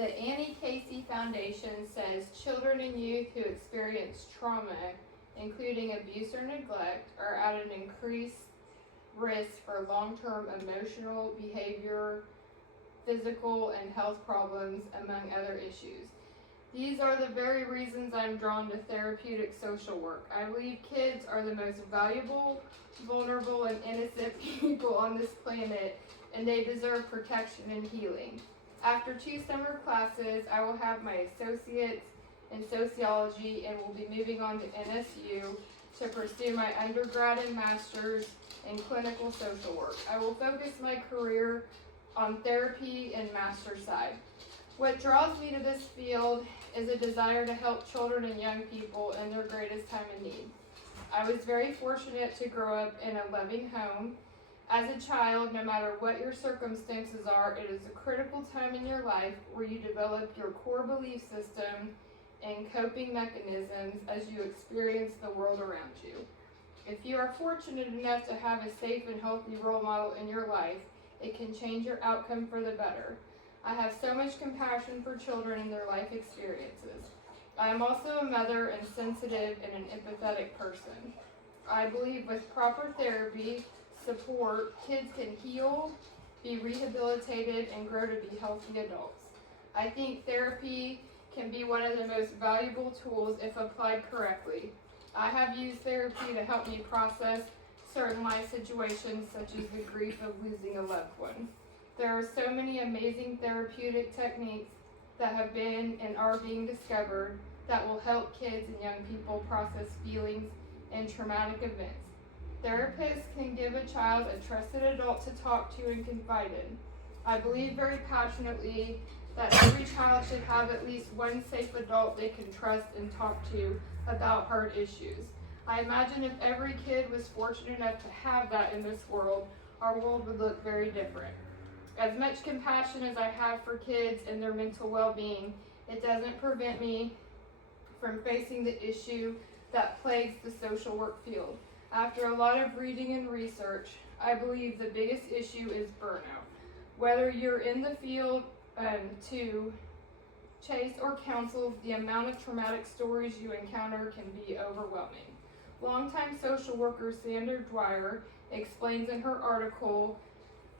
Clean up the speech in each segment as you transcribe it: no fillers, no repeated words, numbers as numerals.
The Annie Casey Foundation says children and youth who experience trauma, including abuse or neglect, are at an increased risk for long-term emotional, behavior, physical, and health problems, among other issues. These are the very reasons I'm drawn to therapeutic social work. I believe kids are the most valuable, vulnerable, and innocent people on this planet, and they deserve protection and healing. After 2 summer classes, I will have my associates in sociology and will be moving on to NSU to pursue my undergrad and master's in clinical social work. I will focus my career on therapy and master side. What draws me to this field is a desire to help children and young people in their greatest time of need. I was very fortunate to grow up in a loving home. As a child, no matter what your circumstances are, it is a critical time in your life where you develop your core belief system and coping mechanisms as you experience the world around you. If you are fortunate enough to have a safe and healthy role model in your life, it can change your outcome for the better. I have so much compassion for children and their life experiences. I am also a mother and sensitive and an empathetic person. I believe with proper therapy, support, kids can heal, be rehabilitated, and grow to be healthy adults. I think therapy can be one of the most valuable tools if applied correctly. I have used therapy to help me process certain life situations, such as the grief of losing a loved one. There are so many amazing therapeutic techniques that have been and are being discovered that will help kids and young people process feelings and traumatic events. Therapists can give a child a trusted adult to talk to and confide in. I believe very passionately that every child should have at least one safe adult they can trust and talk to about hard issues. I imagine if every kid was fortunate enough to have that in this world, our world would look very different. As much compassion as I have for kids and their mental well-being, it doesn't prevent me from facing the issue that plagues the social work field. After a lot of reading and research, I believe the biggest issue is burnout. Whether you're in the field to chase or counsel, the amount of traumatic stories you encounter can be overwhelming. Longtime social worker Sandra Dwyer explains in her article,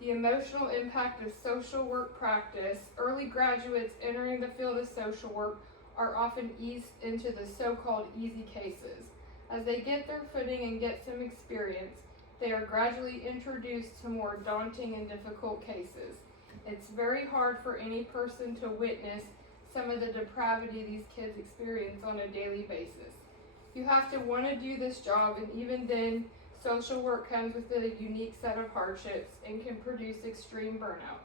The Emotional Impact of Social Work Practice. Early graduates entering the field of social work are often eased into the so-called easy cases. As they get their footing and get some experience, they are gradually introduced to more daunting and difficult cases. It's very hard for any person to witness some of the depravity these kids experience on a daily basis. You have to want to do this job, and even then, social work comes with a unique set of hardships and can produce extreme burnout.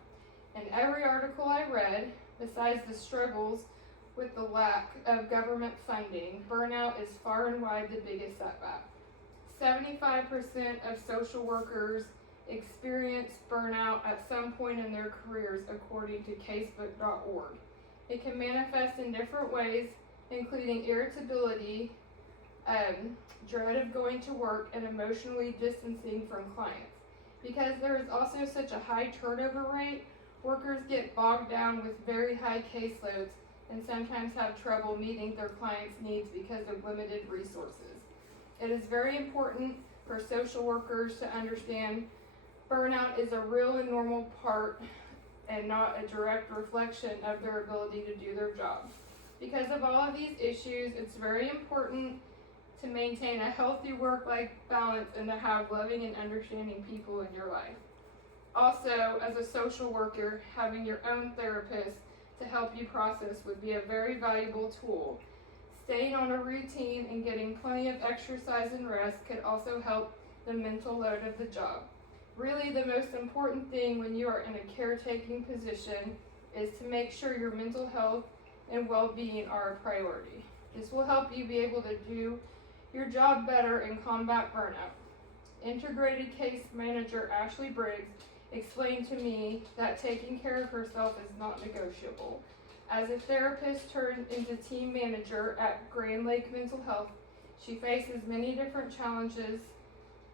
In every article I read, besides the struggles with the lack of government funding, burnout is far and wide the biggest setback. 75% of social workers experience burnout at some point in their careers, according to casebook.org. It can manifest in different ways, including irritability, dread of going to work, and emotionally distancing from clients. Because there is also such a high turnover rate, workers get bogged down with very high caseloads and sometimes have trouble meeting their clients' needs because of limited resources. It is very important for social workers to understand burnout is a real and normal part and not a direct reflection of their ability to do their job. Because of all of these issues, it's very important to maintain a healthy work-life balance and to have loving and understanding people in your life. Also, as a social worker, having your own therapist to help you process would be a very valuable tool. Staying on a routine and getting plenty of exercise and rest could also help the mental load of the job. Really, the most important thing when you are in a caretaking position is to make sure your mental health and well-being are a priority. This will help you be able to do your job better and combat burnout. Integrated case manager Ashley Briggs explained to me that taking care of herself is not negotiable. As a therapist turned into team manager at Grand Lake Mental Health, she faces many different challenges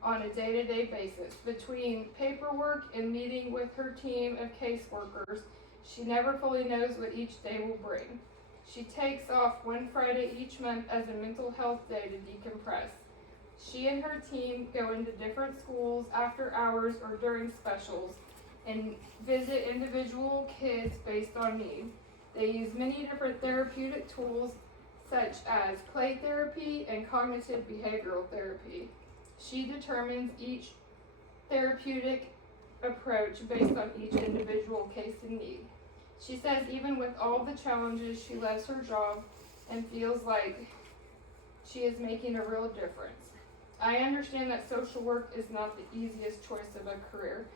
on a day-to-day basis. Between paperwork and meeting with her team of caseworkers, She never fully knows what each day will bring. She takes off one Friday each month as a mental health day to decompress. She and her team go into different schools after hours or during specials and visit individual kids based on need. They use many different therapeutic tools such as play therapy and cognitive behavioral therapy. She determines each therapeutic approach based on each individual case in need. She says even with all the challenges, she loves her job and feels like she is making a real difference. I understand that social work is not the easiest choice of a career.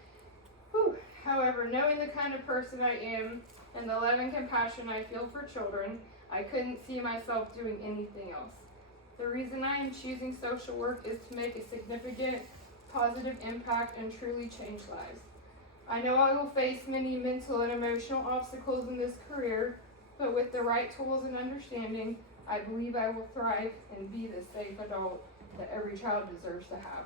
However, knowing the kind of person I am and the love and compassion I feel for children, I couldn't see myself doing anything else. The reason I am choosing social work is to make a significant positive impact and truly change lives. I know I will face many mental and emotional obstacles in this career, but with the right tools and understanding, I believe I will thrive and be the safe adult that every child deserves to have.